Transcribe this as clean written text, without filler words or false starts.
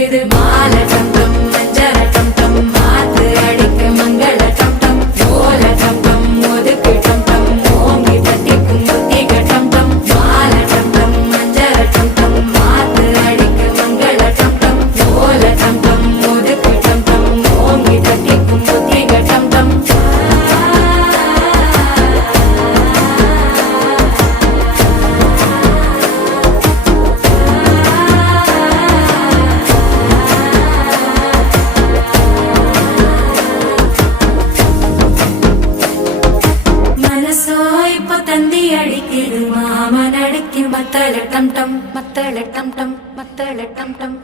அடிக்குது மால டம் டம் மஞ்சர டம் டம் மாத்து அடிக்க மங்கள டம் டம் ஓல டம் டம் ஒதுக்கு டம் டம் ஓங்கி தட்டிக்கும் புத்திக டம் டம் மால டம் டம் மஞ்சர டம் டம் மாத்து அடிக்க மங்கள டம் டம் ஓல டம் டம் ஒதுக்கு டம் டம் ஓங்கி தட்டிக்கும் புத்திக டம் டம் தந்தி அடிக்குது மாமன் அடிக்கு மத்தள டம் டம் மத்தள டம் டம் மத்தள டம் டம்